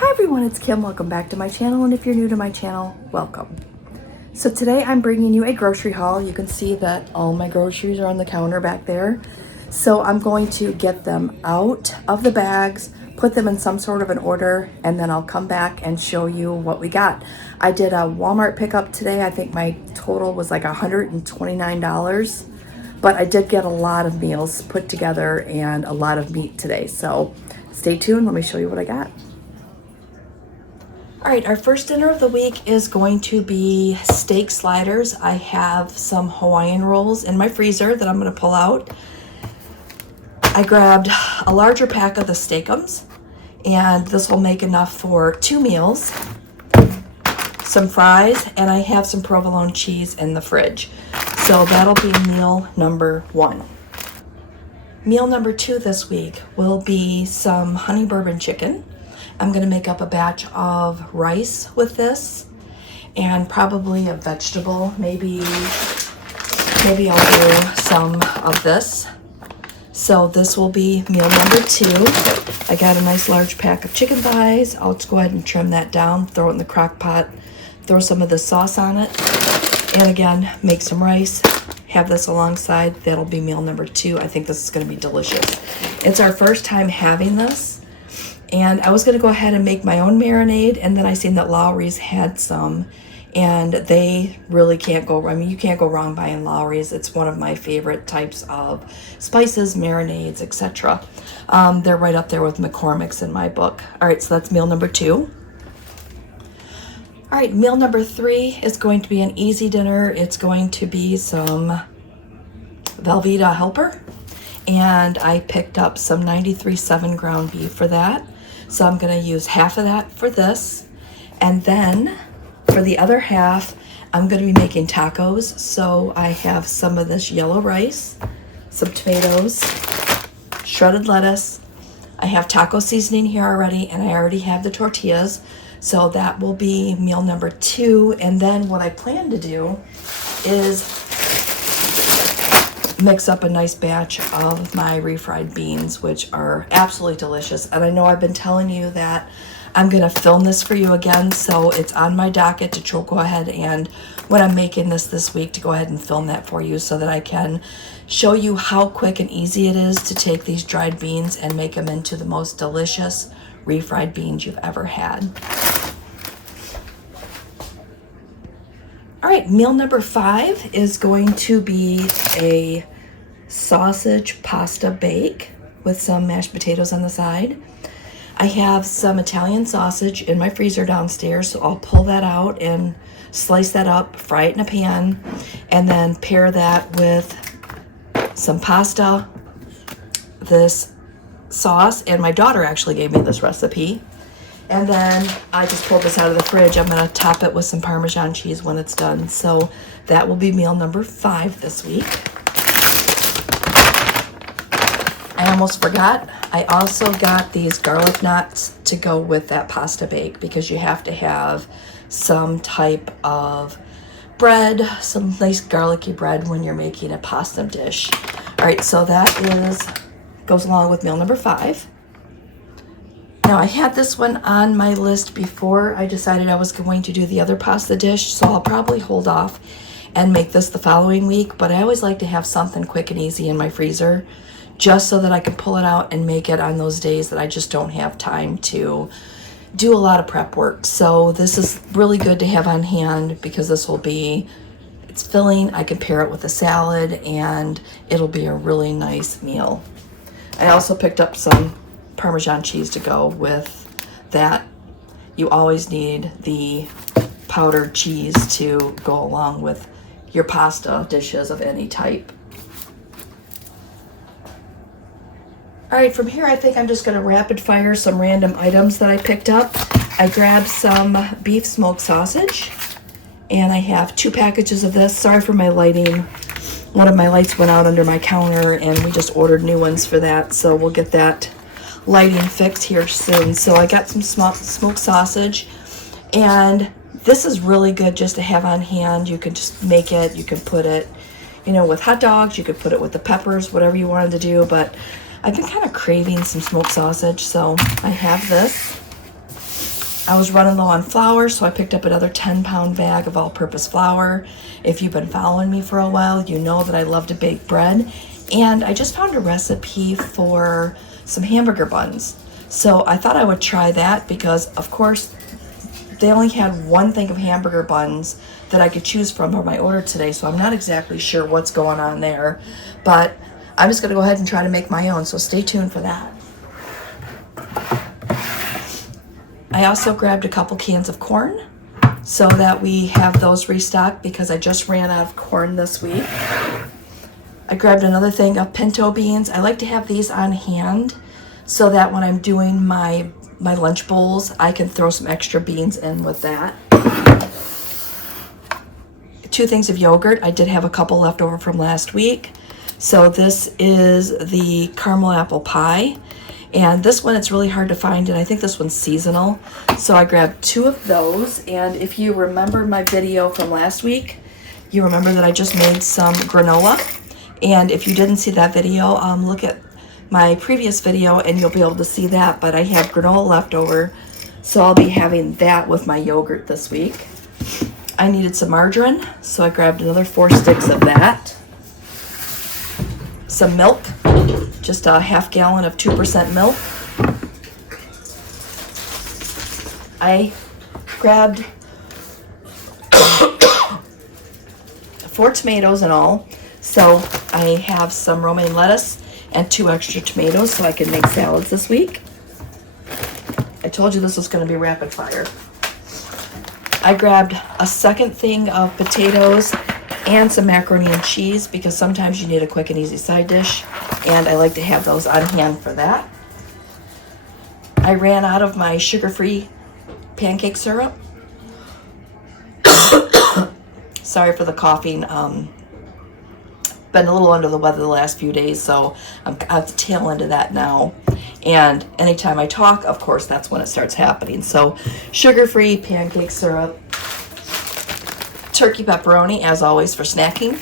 Hi everyone, it's Kim. Welcome back to my channel, and if you're new to my channel, welcome. So today I'm bringing you a grocery haul. You can see that all my groceries are on the counter back there. So I'm going to get them out of the bags, put them in some sort of an order, and then I'll come back and show you what we got. I did a Walmart pickup today. I think my total was like $129, but I did get a lot of meals put together and a lot of meat today. So stay tuned, let me show you what I got. All right, our first dinner of the week is going to be steak sliders. I have some Hawaiian rolls in my freezer that I'm going to pull out. I grabbed a larger pack of the steakums, and this will make enough for 2 meals. Some fries, and I have some provolone cheese in the fridge. So that'll be meal number 1. Meal number 2 this week will be some honey bourbon chicken. I'm going to make up a batch of rice with this and probably a vegetable. Maybe I'll do some of this. So this will be meal number 2. I got a nice large pack of chicken thighs. I'll just go ahead and trim that down, throw it in the crock pot, throw some of the sauce on it, and again, make some rice. Have this alongside. That'll be meal number 2. I think this is going to be delicious. It's our first time having this. And I was going to go ahead and make my own marinade, and then I seen that Lawry's had some, and they really can't go, I mean, you can't go wrong buying Lawry's. It's one of my favorite types of spices, marinades, etc. They're right up there with McCormick's in my book. All right, so that's meal number 2. All right, meal number 3 is going to be an easy dinner. It's going to be some Velveeta helper, and I picked up some 93.7 ground beef for that. So I'm going to use half of that for this. And then for the other half, I'm going to be making tacos. So I have some of this yellow rice, some tomatoes, shredded lettuce. I have taco seasoning here already, and I already have the tortillas. So that will be meal number 2. And then what I plan to do is mix up a nice batch of my refried beans, which are absolutely delicious. And I know I've been telling you that I'm going to film this for you again, so it's on my docket to go ahead and, when I'm making this week, to go ahead and film that for you so that I can show you how quick and easy it is to take these dried beans and make them into the most delicious refried beans you've ever had. All right, meal number 5 is going to be a sausage pasta bake with some mashed potatoes on the side. I have some Italian sausage in my freezer downstairs, so I'll pull that out and slice that up, fry it in a pan, and then pair that with some pasta, this sauce, and my daughter actually gave me this recipe. And then I just pulled this out of the fridge. I'm going to top it with some Parmesan cheese when it's done. So that will be meal number 5 this week. I almost forgot. I also got these garlic knots to go with that pasta bake, because you have to have some type of bread, some nice garlicky bread when you're making a pasta dish. All right, so that goes along with meal number 5. Now, I had this one on my list before I decided I was going to do the other pasta dish, so I'll probably hold off and make this the following week, but I always like to have something quick and easy in my freezer, just so that I can pull it out and make it on those days that I just don't have time to do a lot of prep work. So this is really good to have on hand, because this will be, it's filling, I can pair it with a salad, and it'll be a really nice meal. I also picked up some Parmesan cheese to go with that. You always need the powdered cheese to go along with your pasta dishes of any type. All right, from here I think I'm just going to rapid fire some random items that I picked up. I grabbed some beef smoked sausage, and I have 2 packages of this. Sorry for my lighting. One of my lights went out under my counter, and we just ordered new ones for that, so we'll get that lighting fixed here soon. So I got some smoked sausage, and this is really good just to have on hand. You can just make it, you can put it, with hot dogs, you could put it with the peppers, whatever you wanted to do, but I've been kind of craving some smoked sausage, so I have this. I was running low on flour, so I picked up another 10-pound bag of all-purpose flour. If you've been following me for a while, you know that I love to bake bread. And I just found a recipe for some hamburger buns. So I thought I would try that because, of course, they only had one thing of hamburger buns that I could choose from for my order today, so I'm not exactly sure what's going on there. But I'm just going to go ahead and try to make my own, so stay tuned for that. I also grabbed a couple cans of corn so that we have those restocked because I just ran out of corn this week. I grabbed another thing of pinto beans. I like to have these on hand so that when I'm doing my lunch bowls, I can throw some extra beans in with that. 2 things of yogurt. I did have a couple left over from last week. So this is the caramel apple pie. And this one, it's really hard to find, and I think this one's seasonal. So I grabbed 2 of those. And if you remember my video from last week, you remember that I just made some granola. And if you didn't see that video, look at my previous video and you'll be able to see that. But I have granola left over, so I'll be having that with my yogurt this week. I needed some margarine, so I grabbed another 4 sticks of that. Some milk, just a half gallon of 2% milk. I grabbed 4 tomatoes in all. So I have some romaine lettuce and 2 extra tomatoes so I can make salads this week. I told you this was going to be rapid fire. I grabbed a second thing of potatoes and some macaroni and cheese because sometimes you need a quick and easy side dish, and I like to have those on hand for that. I ran out of my sugar-free pancake syrup. Sorry for the coughing. Been a little under the weather the last few days, so I'm at the tail end of that now. And anytime I talk, of course, that's when it starts happening. So sugar-free pancake syrup, turkey pepperoni, as always, for snacking.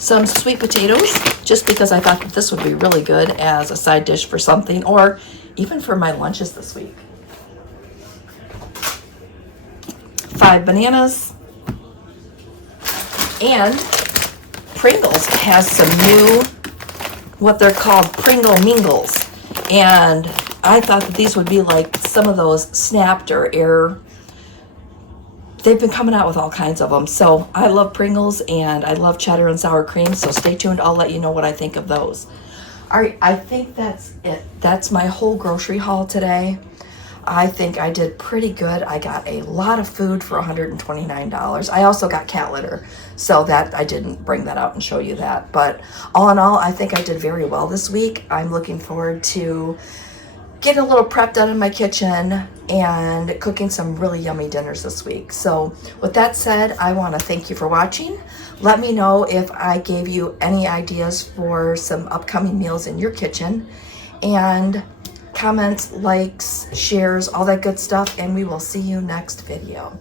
Some sweet potatoes, just because I thought that this would be really good as a side dish for something, or even for my lunches this week. 5 bananas. And Pringles has some new, what they're called Pringle Mingles. And I thought that these would be like some of those snapped or air. They've been coming out with all kinds of them. So I love Pringles and I love cheddar and sour cream. So stay tuned. I'll let you know what I think of those. All right, I think that's it. That's my whole grocery haul today. I think I did pretty good. I got a lot of food for $129. I also got cat litter, so that I didn't bring that out and show you that. But all in all, I think I did very well this week. I'm looking forward to getting a little prep done in my kitchen and cooking some really yummy dinners this week. So with that said, I want to thank you for watching. Let me know if I gave you any ideas for some upcoming meals in your kitchen. And comments, likes, shares, all that good stuff, and we will see you next video.